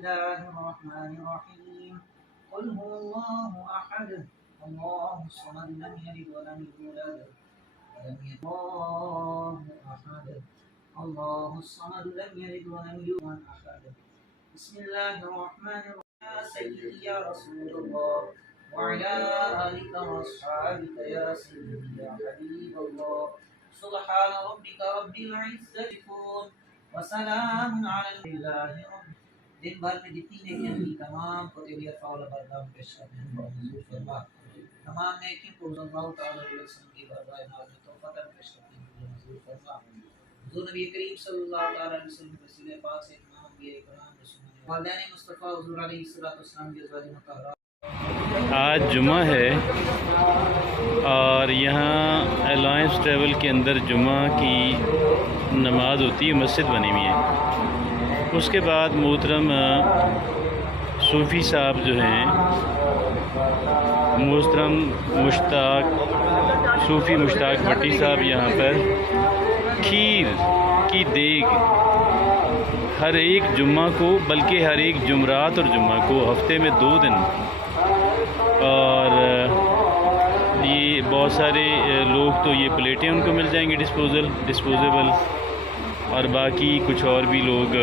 الله الرحمن الرحيم قل هو الله أحد الله الصمد لم يلد ولم يولد ولم يكن الله أحد الله الصمد لم يلد ولم يولد أحد بسم الله الرحمن الرحيم يا سيدي يا رسول الله وعلى آلك وأصحابك يا سيدي يا حبيب الله سبحان ربك رب العزة يصفون وسلام على الله رب دن بھر میں جتنی نیکیاں کی تمام کو تیری عطا و برکات پیش کرنے کو منظور فرما تمام نیکیوں کو صلی اللہ تعالی علیہ وسلم کی بارگاہ ناز میں تحفہ پیش کرنے کو منظور فرما حضور نبی کریم صلی اللہ تعالی علیہ وسلم کے وسیلے پاک سے تمام انبیاء کرام رسول والدین مصطفیٰ حضور علیہ الصلوۃ والسلام کی ازواج مطہرات۔ آج جمعہ ہے اور یہاں الائنس ٹریول کے اندر جمعہ کی نماز ہوتی ہے، مسجد بنی ہوئی ہے۔ اس کے بعد محترم صوفی صاحب جو ہیں، محترم صوفی مشتاق بھٹی صاحب یہاں پر کھیر کی دیگ ہر ایک جمعہ کو، بلکہ ہر ایک جمعرات اور جمعہ کو، ہفتے میں 2 دن، اور یہ بہت سارے لوگ تو یہ پلیٹیں ان کو مل جائیں گی ڈسپوزیبل، اور باقی کچھ اور بھی لوگ